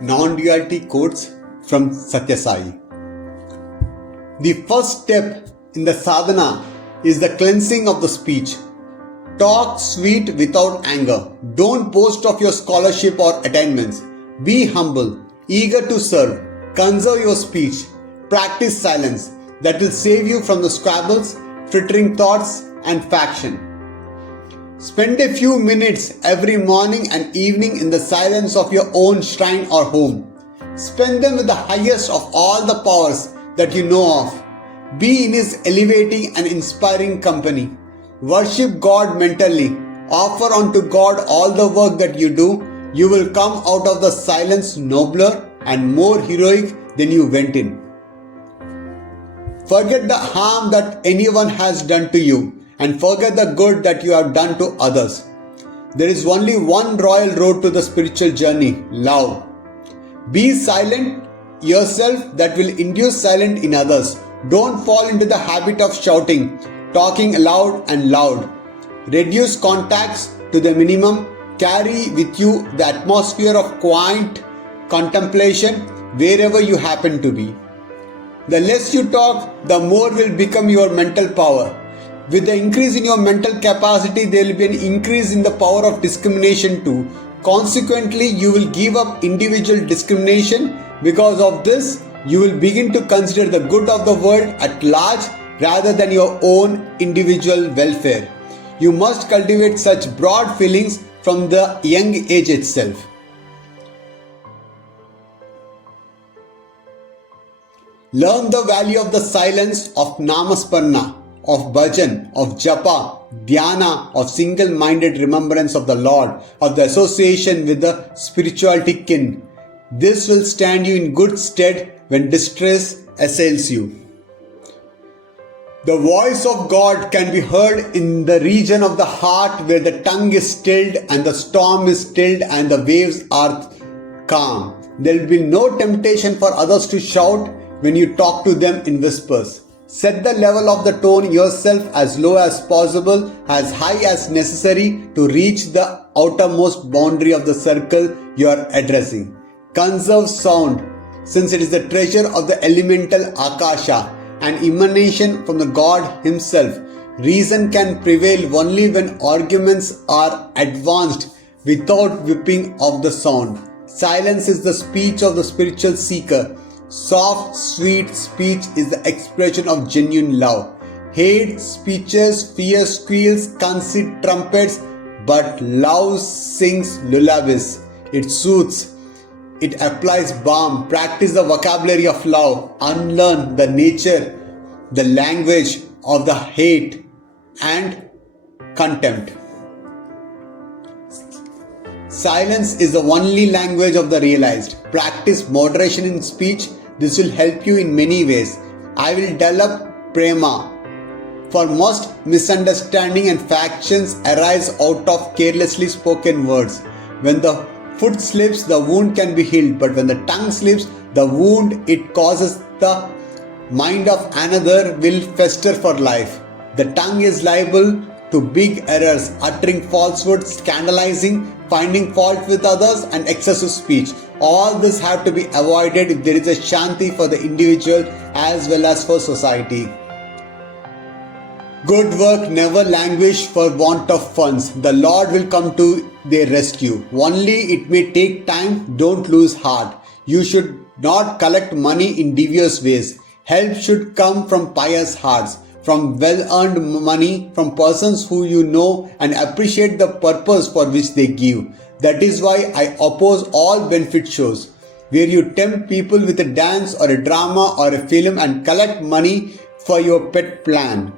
Non-duality quotes from Sathya Sai. The first step in the sadhana is the cleansing of the speech. Talk sweet without anger. Don't boast of your scholarship or attainments. Be humble, eager to serve. Conserve your speech. Practice silence. That will save you from the squabbles, frittering thoughts, and faction. Spend a few minutes every morning and evening in the silence of your own shrine or home. Spend them with the highest of all the powers that you know of. Be in His elevating and inspiring company. Worship God mentally. Offer unto God all the work that you do. You will come out of the silence nobler and more heroic than you went in. Forget the harm that anyone has done to you and forget the good that you have done to others. There is only one royal road to the spiritual journey: love. Be silent yourself, that will induce silence in others. Don't fall into the habit of shouting, talking loud and loud. Reduce contacts to the minimum. Carry with you the atmosphere of quiet contemplation wherever you happen to be. The less you talk, the more will become your mental power. With the increase in your mental capacity, there will be an increase in the power of discrimination too. Consequently, you will give up individual discrimination. Because of this, you will begin to consider the good of the world at large rather than your own individual welfare. You must cultivate such broad feelings from the young age itself. Learn the value of the silence, of namasparna, of bhajan, of japa, dhyana, of single-minded remembrance of the Lord, of the association with the spirituality kin. This will stand you in good stead when distress assails you. The voice of God can be heard in the region of the heart where the tongue is stilled and the storm is stilled and the waves are calm. There will be no temptation for others to shout when you talk to them in whispers. Set the level of the tone yourself as low as possible, as high as necessary to reach the outermost boundary of the circle you are addressing. Conserve sound, since it is the treasure of the elemental Akasha, an emanation from the God Himself. Reason can prevail only when arguments are advanced without whipping of the sound. Silence is the speech of the spiritual seeker. Soft, sweet speech is the expression of genuine love. Hate speeches, fear squeals, conceit trumpets, but love sings lullabies. It soothes. It applies balm. Practice the vocabulary of love. Unlearn the nature, the language of the hate and contempt. Silence is the only language of the realized. Practice moderation in speech. This will help you in many ways. I will develop prema. For most misunderstanding and factions arise out of carelessly spoken words. When the foot slips, the wound can be healed, but when the tongue slips, the wound it causes the mind of another will fester for life. The tongue is liable to big errors, uttering falsehoods, scandalizing, finding fault with others, and excessive speech. All this have to be avoided if there is a shanti for the individual as well as for society. Good work never languish for want of funds. The Lord will come to their rescue. Only it may take time. Don't lose heart. You should not collect money in devious ways. Help should come from pious hearts, from well-earned money, from persons who you know and appreciate the purpose for which they give. That is why I oppose all benefit shows, where you tempt people with a dance or a drama or a film and collect money for your pet plan.